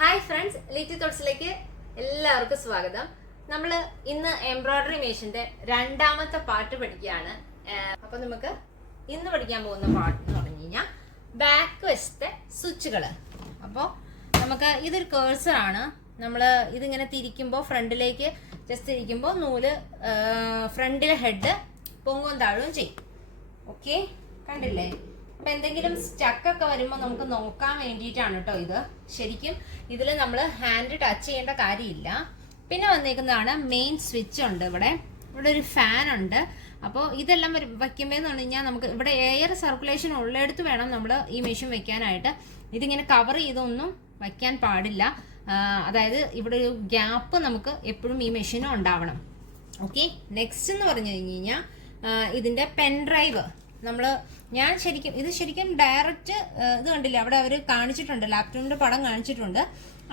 Hi friends Litty തോട്ട്സിലേക്ക് എല്ലാവർക്കും സ്വാഗതം. നമ്മൾ ഇന്ന് എംബ്രോയിഡറി മെഷീന്റെ രണ്ടാമത്തെ പാട്ട് പഠിക്കുകയാണ്. അപ്പോൾ അപ്പൊ നമുക്ക് ഇന്ന് പഠിക്കാൻ പോകുന്ന പാട്ട് എന്ന് പറഞ്ഞു കഴിഞ്ഞാൽ ബാക്ക് വശത്തെ സ്വിച്ചുകൾ അപ്പോൾ നമുക്ക് ഇതൊരു കേഴ്സർ ആണ്. നമ്മൾ ഇതിങ്ങനെ തിരിക്കുമ്പോൾ ഫ്രണ്ടിലേക്ക് ജസ്റ്റ് തിരിക്കുമ്പോൾ നൂൽ ഫ്രണ്ടിലെ ഹെഡ് പൊങ്ങും താഴുകയും ചെയ്യും. ഓക്കെ കണ്ടില്ലേ? അപ്പൊ എന്തെങ്കിലും സ്റ്റക്ക് ഒക്കെ വരുമ്പോൾ നമുക്ക് നോക്കാൻ വേണ്ടിയിട്ടാണ് കേട്ടോ ഇത്. ശരിക്കും ഇതിൽ നമ്മൾ ഹാൻഡ് ടച്ച് ചെയ്യേണ്ട കാര്യമില്ല. പിന്നെ വന്നേക്കുന്നതാണ് മെയിൻ സ്വിച്ച് ഉണ്ട് ഇവിടെ. ഇവിടെ ഒരു ഫാൻ ഉണ്ട്. അപ്പോൾ ഇതെല്ലാം വയ്ക്കുമ്പോൾ എന്ന് പറഞ്ഞു കഴിഞ്ഞാൽ നമുക്ക് ഇവിടെ എയർ സർക്കുലേഷൻ ഉള്ളിടത്ത് വേണം നമ്മൾ ഈ മെഷീൻ വെക്കാനായിട്ട് ഇതിങ്ങനെ കവർ ചെയ്തൊന്നും വയ്ക്കാൻ പാടില്ല. അതായത് ഇവിടെ ഒരു ഗ്യാപ്പ് നമുക്ക് എപ്പോഴും ഈ മെഷീനും ഉണ്ടാവണം. ഓക്കെ നെക്സ്റ്റ് എന്ന് പറഞ്ഞു കഴിഞ്ഞ് കഴിഞ്ഞാൽ ഇതിന്റെ പെൻ ഡ്രൈവ് നമ്മൾ ഞാൻ ശരിക്കും ഇത് ശരിക്കും ഡയറക്റ്റ് ഇത് കണ്ടില്ല? അവിടെ അവർ കാണിച്ചിട്ടുണ്ട് ലാപ്ടോപ്പിന്റെ പടം കാണിച്ചിട്ടുണ്ട്.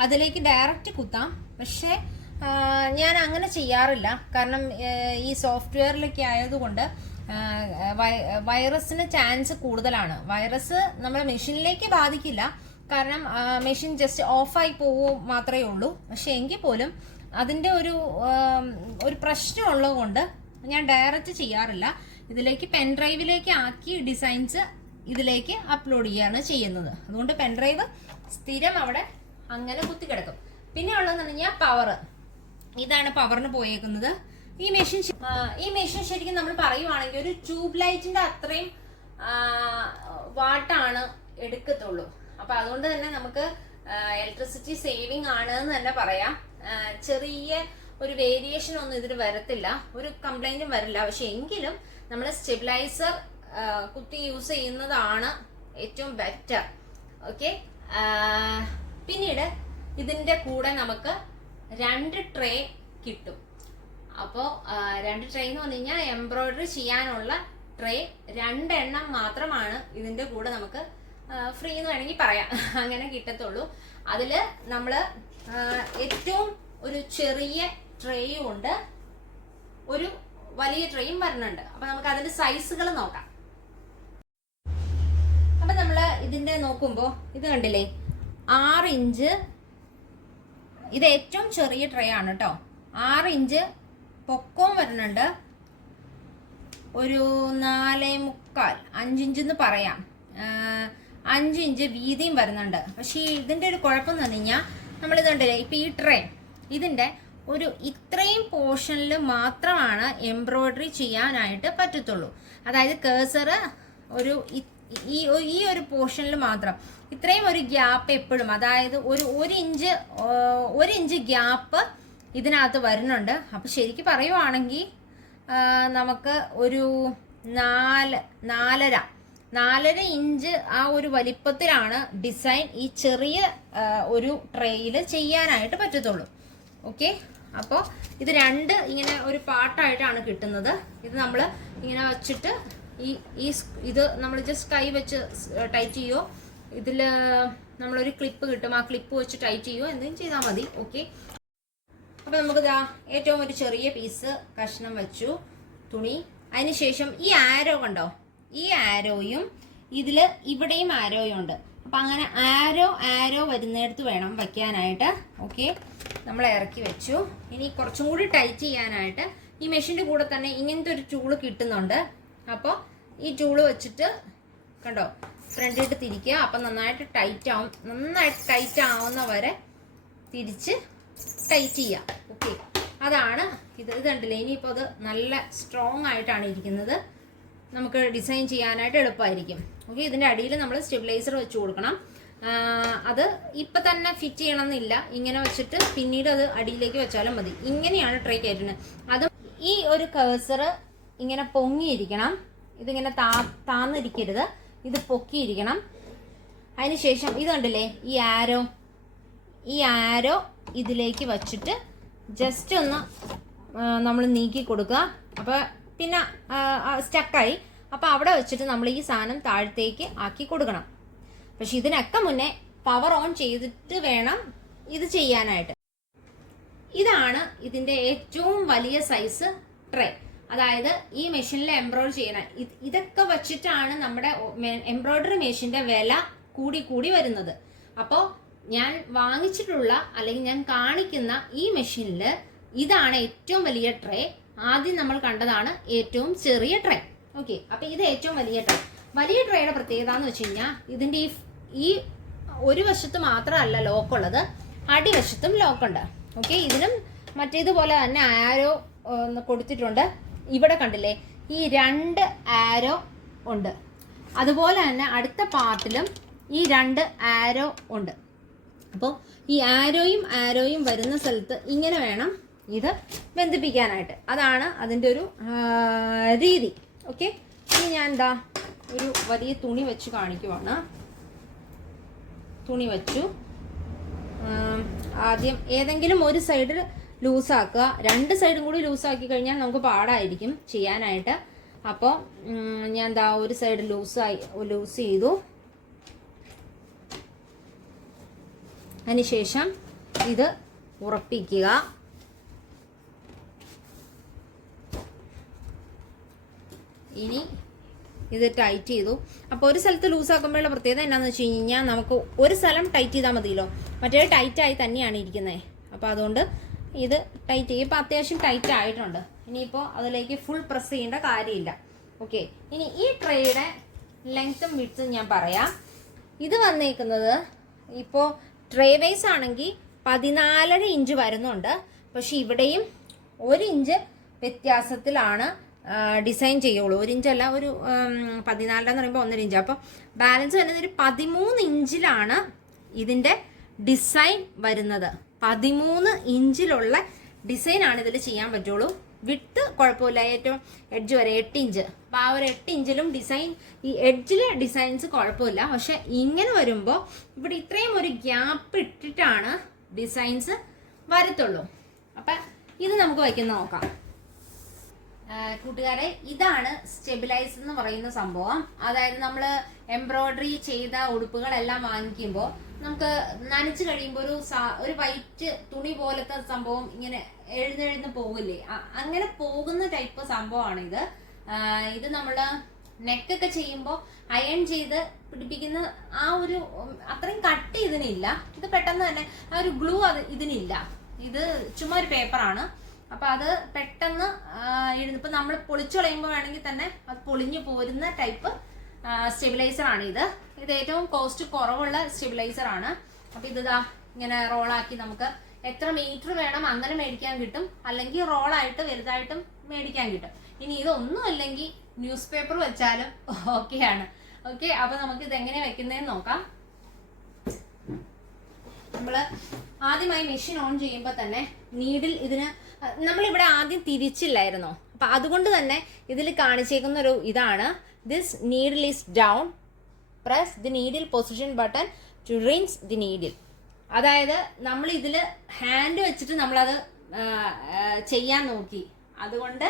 അതിലേക്ക് ഡയറക്റ്റ് കുത്താം. പക്ഷേ ഞാൻ അങ്ങനെ ചെയ്യാറില്ല. കാരണം ഈ സോഫ്റ്റ്വെയറിലൊക്കെ ആയതുകൊണ്ട് വൈറസിന് ചാൻസ് കൂടുതലാണ്. വൈറസ് നമ്മുടെ മെഷീനിലേക്ക് ബാധിക്കില്ല. കാരണം മെഷീൻ ജസ്റ്റ് ഓഫായി പോവോ മാത്രമേ ഉള്ളൂ. പക്ഷെ എങ്കിൽ പോലും അതിന്റെ ഒരു ഒരു പ്രശ്നമുള്ളത് കൊണ്ട് ഞാൻ ഡയറക്റ്റ് ചെയ്യാറില്ല. ഇതിലേക്ക് പെൻ ഡ്രൈവിലേക്ക് ആക്കി ഡിസൈൻസ് ഇതിലേക്ക് അപ്ലോഡ് ചെയ്യാണ് ചെയ്യുന്നത്. അതുകൊണ്ട് പെൻ ഡ്രൈവ് സ്ഥിരം അവിടെ അങ്ങനെ കുത്തിക്കിടക്കും പിന്നെ ഉള്ളതെന്ന് പറഞ്ഞാൽ പവർ ഇതാണ് പവറിന് പോയേക്കുന്നത്. ഈ മെഷീൻ ഈ മെഷീൻ ശരിക്കും നമ്മൾ പറയുവാണെങ്കിൽ ഒരു ട്യൂബ് ലൈറ്റിന്റെ അത്രയും വാട്ടാണ് എടുക്കത്തുള്ളൂ. അപ്പൊ അതുകൊണ്ട് തന്നെ നമുക്ക് ഇലക്ട്രിസിറ്റി സേവിങ് ആണ് എന്ന് തന്നെ പറയാം. ചെറിയ ഒരു വേരിയേഷൻ ഒന്നും ഇതിൽ വരത്തില്ല. ഒരു കംപ്ലൈന്റും വരില്ല. പക്ഷെ എങ്കിലും നമ്മൾ സ്റ്റെബിലൈസർ കുത്തി യൂസ് ചെയ്യുന്നതാണ് ഏറ്റവും ബെറ്റർ. ഓക്കെ? പിന്നീട് ഇതിന്റെ കൂടെ നമുക്ക് രണ്ട് ട്രേ കിട്ടും. അപ്പോൾ രണ്ട് ട്രേ എന്ന് പറഞ്ഞു കഴിഞ്ഞാൽ എംബ്രോയിഡറി ചെയ്യാനുള്ള ട്രേ രണ്ടെണ്ണം മാത്രമാണ് ഇതിന്റെ കൂടെ നമുക്ക് ഫ്രീ എന്ന് വേണമെങ്കിൽ പറയാം. അങ്ങനെ കിട്ടത്തുള്ളൂ. അതിൽ നമ്മൾ ഏറ്റവും ഒരു ചെറിയ ട്രേയും ഉണ്ട്. ഒരു വലിയ ട്രെയിൻ വരുന്നുണ്ട്. അപ്പൊ നമുക്ക് അതിന്റെ സൈസുകൾ നോക്കാം. അപ്പൊ നമ്മൾ ഇതിന്റെ നോക്കുമ്പോ ഇത് കണ്ടില്ലേ? ആറ് ഇഞ്ച് ഇത് ഏറ്റവും ചെറിയ ട്രേ ആണ് കേട്ടോ ആറ് ഇഞ്ച് പൊക്കവും വരുന്നുണ്ട്. ഒരു നാലേ മുക്കാൽ അഞ്ചിഞ്ച് എന്ന് പറയാം. അഞ്ച് ഇഞ്ച് വീതിയും വരുന്നുണ്ട്. പക്ഷേ ഇതിന്റെ ഒരു കുഴപ്പം എന്ന് പറഞ്ഞു കഴിഞ്ഞാൽ നമ്മൾ ഇപ്പം ഈ ട്രേ ഇതിന്റെ ഒരു ഇത്രയും പോർഷനിൽ മാത്രമാണ് എംബ്രോയിഡറി ചെയ്യാനായിട്ട് പറ്റത്തുള്ളൂ. അതായത് കേസർ ഒരു ഈ ഈ ഒരു പോർഷനിൽ മാത്രം. ഇത്രയും ഒരു ഗ്യാപ്പ് എപ്പോഴും അതായത് ഒരു ഒരു ഇഞ്ച് ഒരു ഇഞ്ച് ഗ്യാപ്പ് ഇതിനകത്ത് വരുന്നുണ്ട്. അപ്പോൾ ശരിക്കും പറയുവാണെങ്കിൽ നമുക്ക് ഒരു നാല് നാലര നാലര ഇഞ്ച് ആ ഒരു വലിപ്പത്തിലാണ് ഡിസൈൻ ഈ ചെറിയ ഒരു ട്രെയിൽ ചെയ്യാനായിട്ട് പറ്റത്തുള്ളൂ. ഓക്കെ? അപ്പോൾ ഇത് രണ്ട് ഇങ്ങനെ ഒരു പാട്ടായിട്ടാണ് കിട്ടുന്നത്. ഇത് നമ്മൾ ഇങ്ങനെ വെച്ചിട്ട് ഈ ഈ ഇത് നമ്മൾ ജസ്റ്റ് കൈ വെച്ച് ടൈറ്റ് ചെയ്യുമോ ഇതിൽ നമ്മളൊരു ക്ലിപ്പ് കിട്ടും. ആ ക്ലിപ്പ് വെച്ച് ടൈറ്റ് ചെയ്യുമോ എന്തെങ്കിലും ചെയ്താൽ മതി. ഓക്കെ അപ്പോൾ നമുക്ക് ഇതാ ഏറ്റവും ഒരു ചെറിയ പീസ് കഷ്ണം വെച്ചു. തുണി. അതിനുശേഷം ഈ ആരോ കണ്ടോ? ഈ ആരോയും ഇതിൽ ഇവിടെയും ആരോയും ഉണ്ട്. അപ്പം അങ്ങനെ ആരോ ആരോ വരുന്നിടത്ത് വേണം വയ്ക്കാനായിട്ട് ഓക്കെ നമ്മൾ ഇറക്കി വെച്ചു. ഇനി കുറച്ചും കൂടി ടൈറ്റ് ചെയ്യാനായിട്ട് ഈ മെഷീന്റെ കൂടെ തന്നെ ഇങ്ങനത്തെ ഒരു ടൂൾ കിട്ടുന്നുണ്ട്. അപ്പോൾ ഈ ടൂൾ വെച്ചിട്ട് കണ്ടോ ഫ്രണ്ടിട്ട് തിരിക്കുക. അപ്പം നന്നായിട്ട് ടൈറ്റ് ആവും. നന്നായിട്ട് ടൈറ്റ് ആവുന്ന വരെ തിരിച്ച് ടൈറ്റ് ചെയ്യുക ഓക്കെ അതാണ് ഇത്. ഇത് കണ്ടില്ലേ? ഇനിയിപ്പോൾ അത് നല്ല സ്ട്രോങ് ആയിട്ടാണ് ഇരിക്കുന്നത്. നമുക്ക് ഡിസൈൻ ചെയ്യാനായിട്ട് എളുപ്പമായിരിക്കും. ഓക്കെ ഇതിന്റെ അടിയിൽ നമ്മൾ സ്റ്റെബിലൈസർ വെച്ച് കൊടുക്കണം. അത് ഇപ്പം തന്നെ ഫിറ്റ് ചെയ്യണമെന്നില്ല. ഇങ്ങനെ വെച്ചിട്ട് പിന്നീട് അത് അടിയിലേക്ക് വെച്ചാലും മതി. ഇങ്ങനെയാണ് ട്രൈ കയറ്റുന്നത് അത് ഈ ഒരു കേസർ ഇങ്ങനെ പൊങ്ങിയിരിക്കണം. ഇതിങ്ങനെ താ താന്നിരിക്കരുത്. ഇത് പൊക്കിയിരിക്കണം. അതിനുശേഷം ഇത് കണ്ടില്ലേ? ഈ ആരോ ഈ ആരോ ഇതിലേക്ക് വച്ചിട്ട് ജസ്റ്റ് ഒന്ന് നമ്മൾ നീക്കി കൊടുക്കുക. അപ്പോൾ പിന്നെ സ്റ്റക്കായി അപ്പോൾ അവിടെ വെച്ചിട്ട് നമ്മൾ ഈ സാധനം താഴത്തേക്ക് ആക്കി കൊടുക്കണം. പക്ഷെ ഇതിനൊക്കെ മുന്നേ പവർ ഓൺ ചെയ്തിട്ട് വേണം ഇത് ചെയ്യാനായിട്ട്. ഇതാണ് ഇതിന്റെ ഏറ്റവും വലിയ സൈസ് ട്രേ അതായത് ഈ മെഷീനിൽ എംബ്രോയിഡറി ചെയ്യണ ഇത് ഇതൊക്കെ വെച്ചിട്ടാണ് നമ്മുടെ എംബ്രോയിഡറി മെഷീന്റെ വില കൂടി കൂടി വരുന്നത്. അപ്പോൾ ഞാൻ വാങ്ങിച്ചിട്ടുള്ള അല്ലെങ്കിൽ ഞാൻ കാണിക്കുന്ന ഈ മെഷീനിൽ ഇതാണ് ഏറ്റവും വലിയ ട്രേ ആദ്യം നമ്മൾ കണ്ടതാണ് ഏറ്റവും ചെറിയ ട്രേ ഓക്കെ അപ്പൊ ഇത് ഏറ്റവും വലിയ ട്രേ വലിയ ട്രേയുടെ പ്രത്യേകത എന്ന് വെച്ച് കഴിഞ്ഞാൽ ഇതിന്റെ ഈ ഈ ഒരു വശത്ത് മാത്രമല്ല ലോക്ക് ഉള്ളത്. അടിവശത്തും ലോക്ക് ഉണ്ട്. ഓക്കെ ഇതിനും മറ്റേതുപോലെ തന്നെ ആരോ കൊടുത്തിട്ടുണ്ട്. ഇവിടെ കണ്ടില്ലേ? ഈ രണ്ട് ആരോ ഉണ്ട്. അതുപോലെ തന്നെ അടുത്ത പാർട്ടിലും ഈ രണ്ട് ആരോ ഉണ്ട്. അപ്പോൾ ഈ ആരോയും ആരോയും വരുന്ന സ്ഥലത്ത് ഇങ്ങനെ വേണം ഇത് ബന്ധിപ്പിക്കാനായിട്ട്. അതാണ് അതിന്റെ ഒരു രീതി. ഓക്കെ ഇനി ഞാൻ എന്താ ഒരു വലിയ തുണി വെച്ച് കാണിക്കുവാണ്. തുണി വെച്ചു. ആദ്യം ഏതെങ്കിലും ഒരു സൈഡ് ലൂസാക്കുക രണ്ട് സൈഡും കൂടി ലൂസാക്കി കഴിഞ്ഞാൽ നമുക്ക് പാടായിരിക്കും ചെയ്യാനായിട്ട്. അപ്പോൾ ഞാൻ എന്താ ഒരു സൈഡ് ലൂസായി ലൂസ് ചെയ്തു. അതിനുശേഷം ഇത് ഉറപ്പിക്കുക. ഇനി ഇത് ടൈറ്റ് ചെയ്തു. അപ്പോൾ ഒരു സ്ഥലത്ത് ലൂസ് ആക്കുമ്പോഴുള്ള പ്രത്യേകത എന്നാന്ന് വെച്ച് കഴിഞ്ഞാൽ നമുക്ക് ഒരു സ്ഥലം ടൈറ്റ് ചെയ്താൽ മതിയല്ലോ. മറ്റേ ടൈറ്റായി തന്നെയാണ് ഇരിക്കുന്നത് അപ്പോൾ അതുകൊണ്ട് ഇത് ടൈറ്റ് ചെയ്യും ഇപ്പോൾ അത്യാവശ്യം ടൈറ്റ് ആയിട്ടുണ്ട്. ഇനിയിപ്പോൾ അതിലേക്ക് ഫുൾ പ്രസ് ചെയ്യേണ്ട കാര്യമില്ല. ഓക്കെ ഇനി ഈ ട്രേയുടെ ലെങ്ത്തും വിഡ്ത്തും ഞാൻ പറയാം. ഇത് വന്നേക്കുന്നത് ഇപ്പോൾ ട്രേ വൈസ് ആണെങ്കിൽ പതിനാലര ഇഞ്ച് വരുന്നുണ്ട്. പക്ഷെ ഇവിടെയും ഒരു ഇഞ്ച് വ്യത്യാസത്തിലാണ് ഡിസൈൻ ചെയ്യുള്ളൂ. ഒരു ഇഞ്ചല്ല ഒരു പതിനാലര എന്ന് പറയുമ്പോൾ ഒന്നര ഇഞ്ച് അപ്പോൾ ബാലൻസ് വരുന്നത് ഒരു പതിമൂന്ന് ഇഞ്ചിലാണ് ഇതിന്റെ ഡിസൈൻ വരുന്നത്. പതിമൂന്ന് ഇഞ്ചിലുള്ള ഡിസൈനാണ് ഇതിൽ ചെയ്യാൻ പറ്റുള്ളൂ. വിട്ട് കുഴപ്പമില്ല. ഏറ്റവും എഡ്ജ് വരെ എട്ട് ഇഞ്ച് അപ്പോൾ ആ ഒരു എട്ട് ഇഞ്ചിലും ഡിസൈൻ ഈ എഡ്ജിലെ ഡിസൈൻസ് കുഴപ്പമില്ല. പക്ഷെ ഇങ്ങനെ വരുമ്പോൾ ഇവിടെ ഇത്രയും ഒരു ഗ്യാപ്പ് ഇട്ടിട്ടാണ് ഡിസൈൻസ് വരത്തുള്ളൂ. അപ്പം ഇത് നമുക്ക് വയ്ക്കുന്ന നോക്കാം. കൂട്ടുകാരെ ഇതാണ് സ്റ്റെബിലൈസ് എന്ന് പറയുന്ന സംഭവം. അതായത് നമ്മൾ എംബ്രോയിഡറി ചെയ്ത ഉടുപ്പുകളെല്ലാം വാങ്ങിക്കുമ്പോൾ നമുക്ക് നനച്ചു കഴിയുമ്പോൾ ഒരു ഒരു വൈറ്റ് തുണി പോലത്തെ സംഭവം ഇങ്ങനെ എഴുന്നെഴുന്ന് പോകില്ലേ അങ്ങനെ പോകുന്ന ടൈപ്പ് സംഭവമാണ് ഇത് ഇത് നമ്മൾ നെക്കൊക്കെ ചെയ്യുമ്പോൾ അയൺ ചെയ്ത് പിടിപ്പിക്കുന്ന ആ ഒരു അത്രയും കട്ട് ഇതിനില്ല. ഇത് പെട്ടെന്ന് തന്നെ ആ ഒരു ഗ്ലൂ അത് ഇതിനില്ല. ഇത് ചുമ്മാ ഒരു പേപ്പറാണ്. അപ്പൊ അത് പെട്ടെന്ന് എഴുതും ഇപ്പൊ നമ്മൾ പൊളിച്ചു കളയുമ്പോൾ വേണമെങ്കിൽ തന്നെ അത് പൊളിഞ്ഞു പോരുന്ന ടൈപ്പ് സ്റ്റെബിലൈസർ ആണ് ഇത്. ഇത് ഏറ്റവും കോസ്റ്റ് കുറവുള്ള സ്റ്റെബിലൈസർ ആണ്. അപ്പൊ ഇത് ഇങ്ങനെ റോളാക്കി നമുക്ക് എത്ര മീറ്റർ വേണം അങ്ങനെ മേടിക്കാൻ കിട്ടും. അല്ലെങ്കിൽ റോളായിട്ട് വലുതായിട്ടും മേടിക്കാൻ കിട്ടും. ഇനി ഇതൊന്നും അല്ലെങ്കിൽ ന്യൂസ് പേപ്പർ വെച്ചാലും ഓക്കെയാണ് ഓക്കെ അപ്പൊ നമുക്ക് ഇത് എങ്ങനെ വെക്കുന്നതെന്ന് നോക്കാം. നമ്മൾ ആദ്യമായി മെഷീൻ ഓൺ ചെയ്യുമ്പോൾ തന്നെ നീഡിൽ ഇതിന് നമ്മളിവിടെ ആദ്യം തിരിച്ചില്ലായിരുന്നോ? അപ്പൊ അതുകൊണ്ട് തന്നെ ഇതിൽ കാണിച്ചേക്കുന്ന ഒരു ഇതാണ്. This needle is down press the needle position button to rinse the needle അതായത് നമ്മൾ ഇതിൽ ഹാൻഡ് വെച്ചിട്ട് നമ്മളത് ചെയ്യാൻ നോക്കി. അതുകൊണ്ട്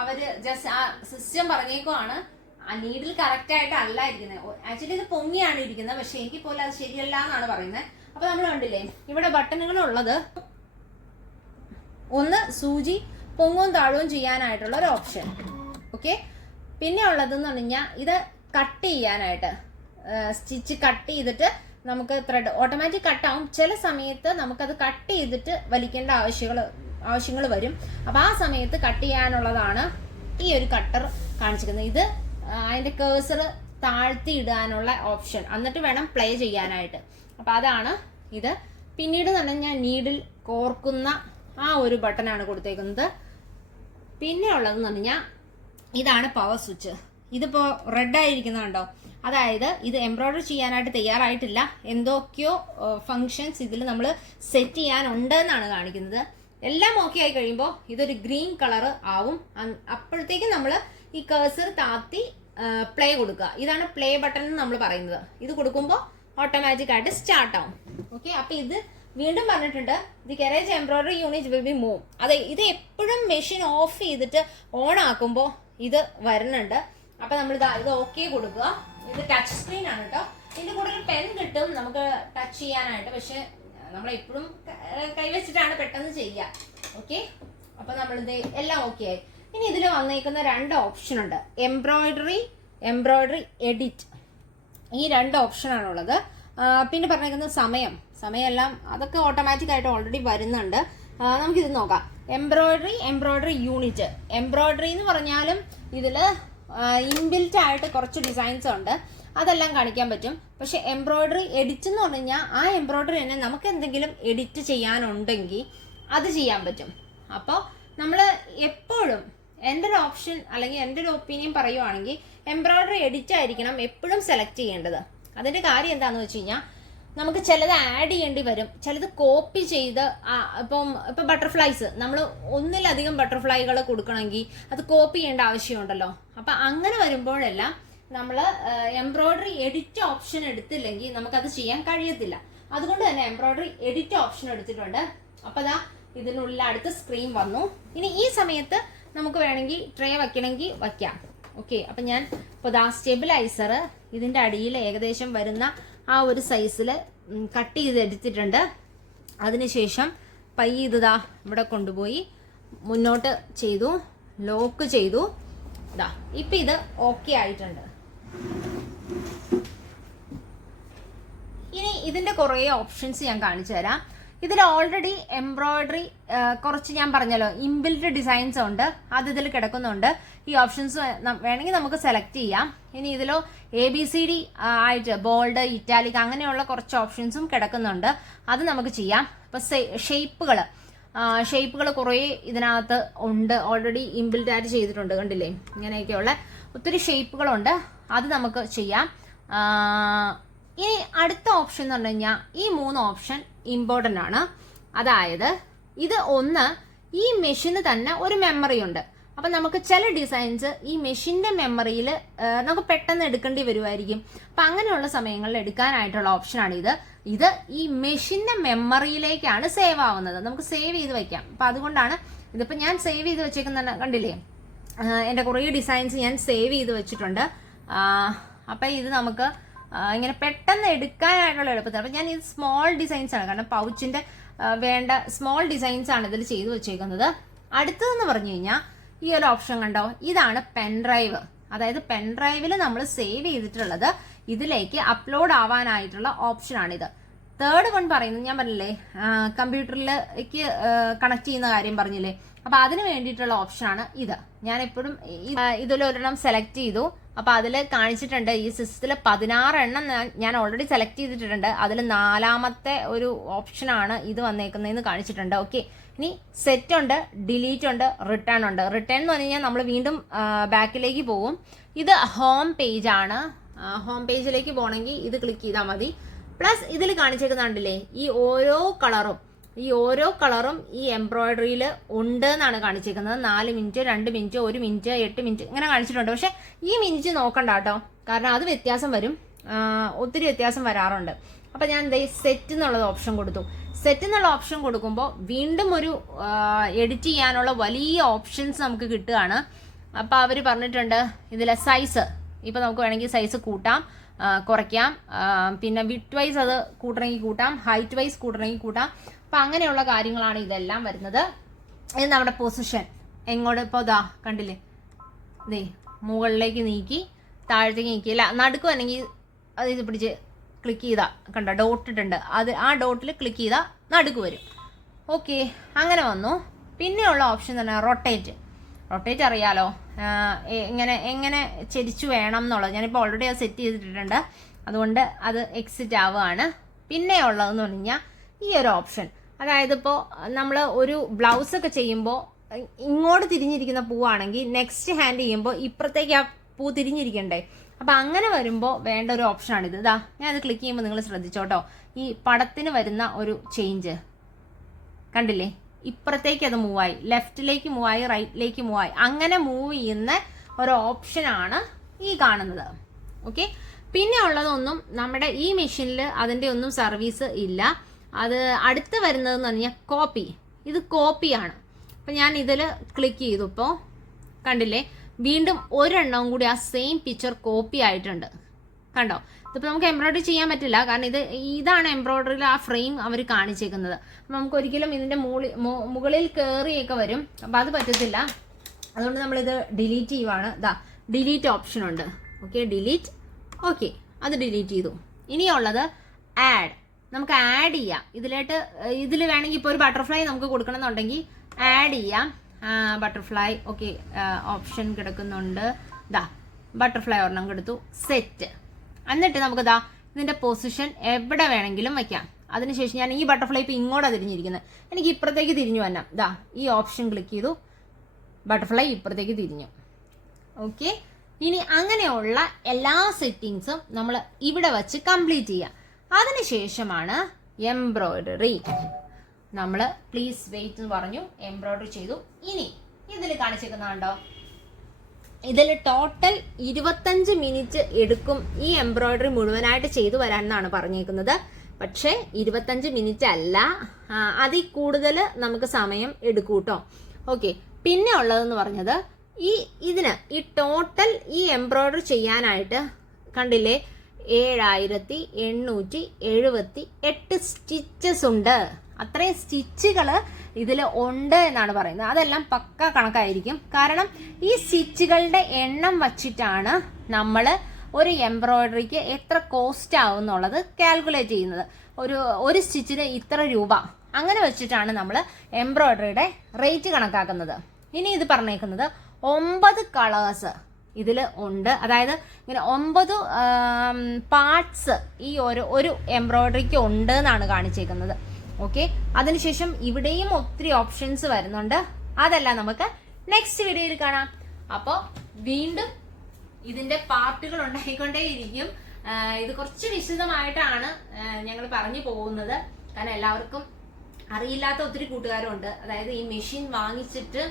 അവർ ജസ്റ്റ് ആ സിസ്റ്റം പറഞ്ഞേക്കുവാണ്. ആ നീഡിൽ കറക്റ്റ് ആയിട്ട് അല്ല ഇരിക്കുന്നത് ആക്ച്വലി ഇത് പൊങ്ങിയാണ് ഇരിക്കുന്നത് പക്ഷെ എനിക്ക് പോലും അത് ശരിയല്ല എന്നാണ് പറയുന്നത് അപ്പൊ നമ്മൾ കണ്ടില്ലേ? ഇവിടെ ബട്ടണുകൾ ഉള്ളത്. ഒന്ന് സൂചി പൊങ്ങും താഴവും ചെയ്യാനായിട്ടുള്ള ഒരു ഓപ്ഷൻ ഓക്കെ പിന്നെ ഉള്ളതെന്ന് പറഞ്ഞാൽ ഇത് കട്ട് ചെയ്യാനായിട്ട് സ്റ്റിച്ച് കട്ട് ചെയ്തിട്ട് നമുക്ക് ത്രെഡ് ഓട്ടോമാറ്റിക് കട്ടാവും ചില സമയത്ത് നമുക്കത് കട്ട് ചെയ്തിട്ട് വലിക്കേണ്ട ആവശ്യങ്ങൾ ആവശ്യങ്ങൾ വരും. അപ്പോൾ ആ സമയത്ത് കട്ട് ചെയ്യാനുള്ളതാണ് ഈ ഒരു കട്ടർ കാണിച്ചിരിക്കുന്നത്. ഇത് അതിന്റെ കേസർ താഴ്ത്തി ഇടാനുള്ള ഓപ്ഷൻ എന്നിട്ട് വേണം പ്ലേ ചെയ്യാനായിട്ട്. അപ്പോൾ അതാണ് ഇത്. പിന്നീട് തന്നെ ഞാൻ നീഡിൽ കോർക്കുന്ന ആ ഒരു ബട്ടനാണ് കൊടുത്തേക്കുന്നത്. പിന്നെ ഉള്ളതെന്ന് പറഞ്ഞാൽ ഇതാണ് പവർ സ്വിച്ച് ഇതിപ്പോൾ റെഡ് ആയിരിക്കുന്നുണ്ടോ അതായത് ഇത് എംബ്രോയിഡറി ചെയ്യാനായിട്ട് തയ്യാറായിട്ടില്ല. എന്തൊക്കെയോ ഫങ്ഷൻസ് ഇതിൽ നമ്മൾ സെറ്റ് ചെയ്യാനുണ്ട് എന്നാണ് കാണിക്കുന്നത്. എല്ലാം ഓക്കെ ആയി കഴിയുമ്പോൾ ഇതൊരു ഗ്രീൻ കളർ ആവും. അപ്പോഴത്തേക്കും നമ്മൾ ഈ കേസർ താത്തി പ്ലേ കൊടുക്കുക. ഇതാണ് പ്ലേ ബട്ടൺ എന്ന് നമ്മൾ പറയുന്നത്. ഇത് കൊടുക്കുമ്പോൾ ഓട്ടോമാറ്റിക്കായിട്ട് സ്റ്റാർട്ട് ആവും. ഓക്കെ അപ്പം ഇത് വീണ്ടും പറഞ്ഞിട്ടുണ്ട് the carriage embroidery unit will be move അതെ ഇത് എപ്പോഴും മെഷീൻ ഓഫ് ചെയ്തിട്ട് ഓൺ ആക്കുമ്പോൾ ഇത് വരുന്നുണ്ട്. അപ്പൊ നമ്മൾ ഇതാ ഇത് ഓക്കെ കൊടുക്കുക. ഇത് ടച്ച് സ്ക്രീൻ ആണ് കേട്ടോ ഇതിന്റെ കൂടെ ഒരു പെൻ കിട്ടും നമുക്ക് ടച്ച് ചെയ്യാനായിട്ട്. പക്ഷെ നമ്മൾ എപ്പോഴും കൈവച്ചിട്ടാണ് പെട്ടെന്ന് ചെയ്യുക. ഓക്കെ അപ്പൊ നമ്മളിത് എല്ലാം ഓക്കെ ആയി. ഇനി ഇതിൽ വന്നേക്കുന്ന രണ്ട് ഓപ്ഷൻ ഉണ്ട്. എംബ്രോയിഡറി എംബ്രോയിഡറി എഡിറ്റ് ഈ രണ്ട് ഓപ്ഷൻ ആണുള്ളത്. പിന്നെ പറഞ്ഞേക്കുന്ന സമയം. സമയമെല്ലാം അതൊക്കെ ഓട്ടോമാറ്റിക് ആയിട്ട് ഓൾറെഡി വരുന്നുണ്ട്. നമുക്കിത് നോക്കാം. എംബ്രോയിഡറി എംബ്രോയിഡറി യൂണിറ്റ് എംബ്രോയിഡറി എന്ന് പറഞ്ഞാലും ഇതിൽ ഇൻബിൽറ്റ് ആയിട്ട് കുറച്ച് ഡിസൈൻസ് ഉണ്ട്. അതെല്ലാം കാണിക്കാൻ പറ്റും. പക്ഷെ എംബ്രോയിഡറി എഡിറ്റ് എന്ന് പറഞ്ഞു കഴിഞ്ഞാൽ ആ എംബ്രോയിഡറി തന്നെ നമുക്ക് എന്തെങ്കിലും എഡിറ്റ് ചെയ്യാനുണ്ടെങ്കിൽ അത് ചെയ്യാൻ പറ്റും. അപ്പോൾ നമ്മൾ എപ്പോഴും എന്റെ ഒരു ഓപ്ഷൻ അല്ലെങ്കിൽ എന്റെ ഒരു ഒപ്പീനിയൻ പറയുവാണെങ്കിൽ എംബ്രോയിഡറി എഡിറ്റ് ആയിരിക്കണം എപ്പോഴും സെലക്ട് ചെയ്യേണ്ടത്. അതിന്റെ കാര്യം എന്താണെന്ന് വെച്ച് കഴിഞ്ഞാൽ നമുക്ക് ചിലത് ആഡ് ചെയ്യേണ്ടി വരും. ചിലത് കോപ്പി ചെയ്ത് ഇപ്പം ഇപ്പം ബട്ടർഫ്ലൈസ് നമ്മൾ ഒന്നിലധികം ബട്ടർഫ്ലൈകൾ കൊടുക്കണമെങ്കിൽ അത് കോപ്പി ചെയ്യേണ്ട ആവശ്യമുണ്ടല്ലോ. അപ്പം അങ്ങനെ വരുമ്പോഴെല്ലാം നമ്മൾ എംബ്രോയിഡറി എഡിറ്റ് ഓപ്ഷൻ എടുത്തില്ലെങ്കിൽ നമുക്കത് ചെയ്യാൻ കഴിയത്തില്ല. അതുകൊണ്ട് തന്നെ എംബ്രോയിഡറി എഡിറ്റ് ഓപ്ഷൻ എടുത്തിട്ടുണ്ട്. അപ്പം അതാ ഇതിനുള്ള അടുത്ത സ്ക്രീൻ വന്നു. ഇനി ഈ സമയത്ത് നമുക്ക് വേണമെങ്കിൽ ട്രേ വയ്ക്കണമെങ്കിൽ വയ്ക്കാം ഓക്കെ അപ്പം ഞാൻ ഇപ്പോൾ ദാ സ്റ്റെബിലൈസർ ഇതിന്റെ അടിയിൽ ഏകദേശം വരുന്ന ആ ഒരു സൈസിൽ കട്ട് ചെയ്ത് എടുത്തിട്ടുണ്ട്. അതിനുശേഷം പൈ ഇതാ ഇവിടെ കൊണ്ടുപോയി മുന്നോട്ട് ചെയ്തു ലോക്ക് ചെയ്തു. ഇതാ ഇപ്പം ഇത് ഓക്കെ ആയിട്ടുണ്ട്. ഇനി ഇതിന്റെ കുറേ ഓപ്ഷൻസ് ഞാൻ കാണിച്ചു തരാം. ഇതിൽ ഓൾറെഡി എംബ്രോയിഡറി കുറച്ച് ഞാൻ പറഞ്ഞല്ലോ ഇൻബിൽഡ് ഡിസൈൻസ് ഉണ്ട് അത് ഇതിൽ കിടക്കുന്നുണ്ട്. ഈ ഓപ്ഷൻസ് വേണമെങ്കിൽ നമുക്ക് സെലക്ട് ചെയ്യാം. ഇനി ഇതിലോ എ ബി സി ഡി ആയിട്ട് ബോൾഡ് ഇറ്റാലിക് അങ്ങനെയുള്ള കുറച്ച് ഓപ്ഷൻസും കിടക്കുന്നുണ്ട്. അത് നമുക്ക് ചെയ്യാം. ഇപ്പൊ ഷേപ്പുകൾ ഷേപ്പുകൾ കുറേ ഇതിനകത്ത് ഉണ്ട് ഓൾറെഡി ഇൻബിൽറ്റ് ആയിട്ട് ചെയ്തിട്ടുണ്ട് കണ്ടില്ലേ? ഇങ്ങനെയൊക്കെയുള്ള ഒത്തിരി ഷേപ്പുകളുണ്ട് അത് നമുക്ക് ചെയ്യാം. ഇനി അടുത്ത ഓപ്ഷൻ എന്ന് പറഞ്ഞു കഴിഞ്ഞാൽ ഈ മൂന്ന് ഓപ്ഷൻ ഇമ്പോർട്ടന്റ് ആണ്. അതായത് ഇത് ഒന്ന് ഈ മെഷീന് തന്നെ ഒരു മെമ്മറി ഉണ്ട്. അപ്പം നമുക്ക് ചില ഡിസൈൻസ് ഈ മെഷീന്റെ മെമ്മറിയിൽ നമുക്ക് പെട്ടെന്ന് എടുക്കേണ്ടി വരുമായിരിക്കും. അപ്പം അങ്ങനെയുള്ള സമയങ്ങളിൽ എടുക്കാനായിട്ടുള്ള ഓപ്ഷനാണ് ഇത്. ഇത് ഈ മെഷീന്റെ മെമ്മറിയിലേക്കാണ് സേവ് ആവുന്നത്. നമുക്ക് സേവ് ചെയ്ത് വെക്കാം. അപ്പം അതുകൊണ്ടാണ് ഇതിപ്പോൾ ഞാൻ സേവ് ചെയ്ത് വെച്ചേക്കുന്ന കണ്ടില്ലേ? എന്റെ കുറേ ഡിസൈൻസ് ഞാൻ സേവ് ചെയ്ത് വെച്ചിട്ടുണ്ട്. അപ്പം ഇത് നമുക്ക് ഇങ്ങനെ പെട്ടെന്ന് എടുക്കാനായിട്ടുള്ള എളുപ്പത്തിൽ അപ്പം ഞാൻ ഇത് സ്മോൾ ഡിസൈൻസ് ആണ്. കാരണം പൗച്ചിന്റെ വേണ്ട സ്മോൾ ഡിസൈൻസ് ആണ് ഇതിൽ ചെയ്തു വെച്ചേക്കുന്നത്. അടുത്തതെന്ന് പറഞ്ഞു കഴിഞ്ഞാൽ ഈ ഒരു ഓപ്ഷൻ കണ്ടോ? ഇതാണ് പെൻ ഡ്രൈവ് അതായത് പെൻ ഡ്രൈവിൽ നമ്മൾ സേവ് ചെയ്തിട്ടുള്ളത് ഇതിലേക്ക് അപ്ലോഡ് ആവാനായിട്ടുള്ള ഓപ്ഷനാണിത് തേർഡ് വൺ പറയുന്നത് ഞാൻ പറഞ്ഞില്ലേ കമ്പ്യൂട്ടറിലേക്ക് കണക്ട് ചെയ്യുന്ന കാര്യം പറഞ്ഞില്ലേ? അപ്പോൾ അതിന് വേണ്ടിയിട്ടുള്ള ഓപ്ഷനാണ് ഇത്. ഞാൻ എപ്പോഴും ഇതിലൊരെണ്ണം സെലക്ട് ചെയ്തു. അപ്പോൾ അതിൽ കാണിച്ചിട്ടുണ്ട് ഈ സിസ്റ്റത്തിൽ പതിനാറ് എണ്ണം ഞാൻ- ഞാൻ ഓൾറെഡി സെലക്ട് ചെയ്തിട്ടുണ്ട് അതിൽ നാലാമത്തെ ഒരു ഓപ്ഷനാണ് ഇത് വന്നേക്കുന്നതെന്ന് കാണിച്ചിട്ടുണ്ട്. ഓക്കെ ഇനി സെറ്റ് ഉണ്ട് ഡിലീറ്റ് ഉണ്ട് റിട്ടേൺ ഉണ്ട്. റിട്ടേൺ എന്ന് പറഞ്ഞു കഴിഞ്ഞാൽ നമ്മൾ വീണ്ടും ബാക്കിലേക്ക് പോകും. ഇത് ഹോം പേജ് ആണ്. ഹോം പേജിലേക്ക് പോകണമെങ്കിൽ ഇത് ക്ലിക്ക് ചെയ്താൽ മതി. പ്ലസ് ഇതിൽ കാണിച്ചേക്കുന്നുണ്ടല്ലേ ഈ ഓരോ കളറും ഈ ഓരോ കളറും ഈ എംബ്രോയിഡറിയിൽ ഉണ്ട് എന്നാണ് കാണിച്ചേക്കുന്നത്. നാല് മിനിറ്റ് രണ്ട് മിനിറ്റ് ഒരു മിനിറ്റ് എട്ട് മിനിറ്റ് ഇങ്ങനെ കാണിച്ചിട്ടുണ്ട്. പക്ഷെ ഈ മിനിറ്റ് നോക്കണ്ട കേട്ടോ. കാരണം അത് വ്യത്യാസം വരും. ഒത്തിരി വ്യത്യാസം വരാറുണ്ട്. അപ്പം ഞാൻ ദേ സെറ്റ് എന്നുള്ളത് ഓപ്ഷൻ കൊടുത്തു. സെറ്റ് എന്നുള്ള ഓപ്ഷൻ കൊടുക്കുമ്പോൾ വീണ്ടും ഒരു എഡിറ്റ് ചെയ്യാനുള്ള വലിയ ഓപ്ഷൻസ് നമുക്ക് കിട്ടുകയാണ്. അപ്പോൾ അവർ പറഞ്ഞിട്ടുണ്ട് ഇതിലെ സൈസ് ഇപ്പോൾ നമുക്ക് വേണമെങ്കിൽ സൈസ് കൂട്ടാം കുറയ്ക്കാം. പിന്നെ വിട്ട് വൈസ് അത് കൂട്ടണമെങ്കിൽ കൂട്ടാം ഹൈറ്റ് വൈസ് കൂട്ടണമെങ്കിൽ കൂട്ടാം. അപ്പം അങ്ങനെയുള്ള കാര്യങ്ങളാണ് ഇതെല്ലാം വരുന്നത്. ഇത് നമ്മുടെ പൊസിഷൻ എങ്ങോട്ട് ഇപ്പോൾ ഇതാ കണ്ടില്ലേ? ദേ മുകളിലേക്ക് നീക്കി താഴത്തേക്ക് നീക്കി. അല്ല നടുക്ക് അല്ലെങ്കിൽ അത് ഇത് പിടിച്ച് ക്ലിക്ക് ചെയ്താ. കണ്ട ഡോട്ട് ഇട്ടുണ്ട് അത് ആ ഡോട്ടിൽ ക്ലിക്ക് ചെയ്താൽ നടുക്ക് വരും. ഓക്കെ അങ്ങനെ വന്നു. പിന്നെയുള്ള ഓപ്ഷൻ തന്നെ റൊട്ടേറ്റ് റൊട്ടേറ്റ് അറിയാലോ? എങ്ങനെ എങ്ങനെ ചരിച്ചു വേണം എന്നുള്ളത്. ഞാനിപ്പോൾ ഓൾറെഡി അത് സെറ്റ് ചെയ്തിട്ടുണ്ട് അതുകൊണ്ട് അത് എക്സിറ്റ് ആവുകയാണ്. പിന്നെ ഉള്ളതെന്ന് പറഞ്ഞു കഴിഞ്ഞാൽ ഈ ഒരു ഓപ്ഷൻ അതായത് ഇപ്പോൾ നമ്മൾ ഒരു ബ്ലൗസ് ഒക്കെ ചെയ്യുമ്പോൾ ഇങ്ങോട്ട് തിരിഞ്ഞിരിക്കുന്ന പൂവാണെങ്കിൽ നെക്സ്റ്റ് ഹാൻഡ് ചെയ്യുമ്പോൾ ഇപ്പുറത്തേക്ക് ആ പൂ തിരിഞ്ഞിരിക്കണ്ടേ? അപ്പം അങ്ങനെ വരുമ്പോൾ വേണ്ട ഒരു ഓപ്ഷനാണിത്. ഇതാ ഞാൻ അത് ക്ലിക്ക് ചെയ്യുമ്പോൾ നിങ്ങൾ ശ്രദ്ധിച്ചോട്ടോ. ഈ പടത്തിന് വരുന്ന ഒരു ചേഞ്ച്. കണ്ടില്ലേ? ഇപ്പുറത്തേക്ക് അത് മൂവായി ലെഫ്റ്റിലേക്ക് മൂവായി റൈറ്റിലേക്ക് മൂവായി. അങ്ങനെ മൂവ് ചെയ്യുന്ന ഒരു ഓപ്ഷനാണ് ഈ കാണുന്നത്. ഓക്കെ? പിന്നെ ഉള്ളതൊന്നും നമ്മുടെ ഈ മെഷീനിൽ അതിന്റെ ഒന്നും സർവീസ് ഇല്ല. അത് അടുത്ത് വരുന്നതെന്ന് പറഞ്ഞാൽ കോപ്പി ഇത് കോപ്പിയാണ് അപ്പം ഞാൻ ഇതിൽ ക്ലിക്ക് ചെയ്തു ഇപ്പോൾ കണ്ടില്ലേ? വീണ്ടും ഒരെണ്ണവും കൂടി ആ സെയിം പിക്ചർ കോപ്പി ആയിട്ടുണ്ട്. കണ്ടോ? ഇതിപ്പോൾ നമുക്ക് എംബ്രോയിഡറി ചെയ്യാൻ പറ്റില്ല. കാരണം ഇത് ഇതാണ് എംബ്രോയിഡറിയിൽ ആ ഫ്രെയിം അവർ കാണിച്ചേക്കുന്നത്. അപ്പം നമുക്ക് ഒരിക്കലും ഇതിന്റെ മുകളിൽ മുകളിൽ കയറിയൊക്കെ വരും. അപ്പം അത് പറ്റത്തില്ല. അതുകൊണ്ട് നമ്മളിത് ഡിലീറ്റ് ചെയ്യുവാണ്. ഇതാ ഡിലീറ്റ് ഓപ്ഷൻ ഉണ്ട്. ഓക്കെ ഡിലീറ്റ് ഓക്കെ അത് ഡിലീറ്റ് ചെയ്തു. ഇനിയുള്ളത് ആഡ് നമുക്ക് ആഡ് ചെയ്യാം. ഇതിലോട്ട് ഇതിൽ വേണമെങ്കിൽ ഇപ്പോൾ ഒരു ബട്ടർഫ്ലൈ നമുക്ക് കൊടുക്കണം എന്നുണ്ടെങ്കിൽ ആഡ് ചെയ്യാം ബട്ടർഫ്ലൈ ഓക്കെ ഓപ്ഷൻ കിടക്കുന്നുണ്ട്. ദാ ബട്ടർഫ്ലൈ ഒരെണ്ണം കൊടുത്തു. സെറ്റ് എന്നിട്ട് നമുക്ക് ദാ ഇതിന്റെ പൊസിഷൻ എവിടെ വേണമെങ്കിലും വയ്ക്കാം അതിനുശേഷം ഞാൻ ഈ ബട്ടർഫ്ലൈ ഇപ്പോൾ ഇങ്ങോട്ടാണ് തിരിഞ്ഞിരിക്കുന്നത്. എനിക്ക് ഇപ്പുറത്തേക്ക് തിരിഞ്ഞു വരണം. ദാ ഈ ഓപ്ഷൻ ക്ലിക്ക് ചെയ്തു. ബട്ടർഫ്ലൈ ഇപ്പുറത്തേക്ക് തിരിഞ്ഞു. ഓക്കെ ഇനി അങ്ങനെയുള്ള എല്ലാ സെറ്റിങ്സും നമ്മൾ ഇവിടെ വച്ച് കംപ്ലീറ്റ് ചെയ്യുക അതിനുശേഷമാണ് എംബ്രോയിഡറി. നമ്മൾ പ്ലീസ് വെയിറ്റ് എന്ന് പറഞ്ഞു എംബ്രോയിഡറി ചെയ്തു. ഇനി ഇതിൽ കാണിച്ചേക്കുന്നുണ്ടോ ഇതിൽ ടോട്ടൽ ഇരുപത്തഞ്ച് മിനിറ്റ് എടുക്കും ഈ എംബ്രോയിഡറി മുഴുവനായിട്ട് ചെയ്തു വരാൻ പറഞ്ഞേക്കുന്നത്. പക്ഷേ ഇരുപത്തഞ്ച് മിനിറ്റ് അല്ല. അതിൽ കൂടുതൽ നമുക്ക് സമയം എടുക്കും കേട്ടോ ഓക്കെ പിന്നെ ഉള്ളതെന്ന് പറഞ്ഞത് ഈ ഇതിന് ഈ ടോട്ടൽ ഈ എംബ്രോയിഡറി ചെയ്യാനായിട്ട് കണ്ടില്ലേ ഏഴായിരത്തി എണ്ണൂറ്റി എഴുപത്തി എട്ട് സ്റ്റിച്ചസ് ഉണ്ട്. അത്രയും സ്റ്റിച്ചുകൾ ഇതിൽ ഉണ്ട് എന്നാണ് പറയുന്നത്. അതെല്ലാം പക്ക കണക്കായിരിക്കും. കാരണം ഈ സ്റ്റിച്ചുകളുടെ എണ്ണം വച്ചിട്ടാണ് നമ്മൾ ഒരു എംബ്രോയ്ഡറിക്ക് എത്ര കോസ്റ്റ് ആവും എന്നുള്ളത് കാൽക്കുലേറ്റ് ചെയ്യുന്നത്. ഒരു ഒരു സ്റ്റിച്ചിന് ഇത്ര രൂപ. അങ്ങനെ വെച്ചിട്ടാണ് നമ്മൾ എംബ്രോയ്ഡറിയുടെ റേറ്റ് കണക്കാക്കുന്നത്. ഇനി ഇത് പറഞ്ഞേക്കുന്നത് ഒമ്പത് കളേഴ്സ് ഇതിൽ ഉണ്ട്. അതായത് ഇങ്ങനെ ഒമ്പത് പാർട്സ് ഈ ഒരു ഒരു എംബ്രോയിഡറിക്ക് ഉണ്ട് എന്നാണ് കാണിച്ചേക്കുന്നത്. ഓക്കെ അതിനുശേഷം ഇവിടെയും ഒത്തിരി ഓപ്ഷൻസ് വരുന്നുണ്ട്. അതെല്ലാം നമുക്ക് നെക്സ്റ്റ് വീഡിയോയിൽ കാണാം. അപ്പോൾ വീണ്ടും ഇതിന്റെ പാർട്ടുകൾ ഉണ്ടായിക്കൊണ്ടേയിരിക്കും. ഇത് കുറച്ച് വിശദമായിട്ടാണ് ഞങ്ങൾ പറഞ്ഞു പോകുന്നത്. കാരണം എല്ലാവർക്കും അറിയില്ലാത്ത ഒത്തിരി കൂട്ടുകാരുണ്ട്. അതായത് ഈ മെഷീൻ വാങ്ങിച്ചിട്ട്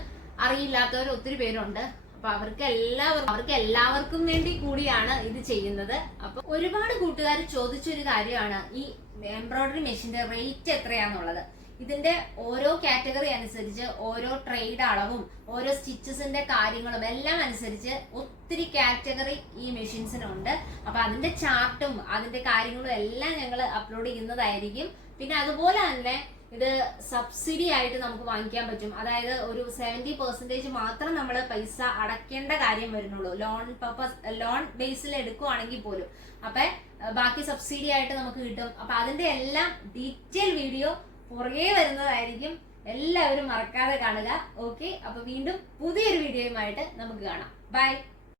അറിയില്ലാത്തവർ ഒത്തിരി പേരുണ്ട്. അപ്പൊ അവർക്ക് എല്ലാവർക്കും അവർക്ക് എല്ലാവർക്കും വേണ്ടി കൂടിയാണ് ഇത് ചെയ്യുന്നത്. അപ്പൊ ഒരുപാട് കൂട്ടുകാർ ചോദിച്ചൊരു കാര്യമാണ് ഈ എംബ്രോയിഡറി മെഷീന്റെ റേറ്റ് എത്രയാന്നുള്ളത്. ഇതിന്റെ ഓരോ കാറ്റഗറി അനുസരിച്ച് ഓരോ ട്രേഡ് അളവും ഓരോ സ്റ്റിച്ചസിന്റെ കാര്യങ്ങളും എല്ലാം അനുസരിച്ച് ഒത്തിരി കാറ്റഗറി ഈ മെഷീൻസിനുണ്ട് അപ്പൊ അതിന്റെ ചാർട്ടും അതിന്റെ കാര്യങ്ങളും എല്ലാം ഞങ്ങൾ അപ്ലോഡ് ചെയ്യുന്നതായിരിക്കും. പിന്നെ അതുപോലെ തന്നെ ഇത് സബ്സിഡി ആയിട്ട് നമുക്ക് വാങ്ങിക്കാൻ പറ്റും. അതായത് ഒരു സെവന്റി പെർസെന്റേജ് മാത്രം നമ്മൾ പൈസ അടയ്ക്കേണ്ട കാര്യം വരുന്നുള്ളൂ. ലോൺ പർപ്പസ് ലോൺ ബേസിൽ എടുക്കുവാണെങ്കിൽ പോലും. അപ്പൊ ബാക്കി സബ്സിഡി ആയിട്ട് നമുക്ക് കിട്ടും. അപ്പൊ അതിന്റെ എല്ലാം ഡീറ്റെയിൽ വീഡിയോ പുറകെ വരുന്നതായിരിക്കും. എല്ലാവരും മറക്കാതെ കാണുക. ഓക്കെ അപ്പൊ വീണ്ടും പുതിയൊരു വീഡിയോയുമായിട്ട് നമുക്ക് കാണാം. ബൈ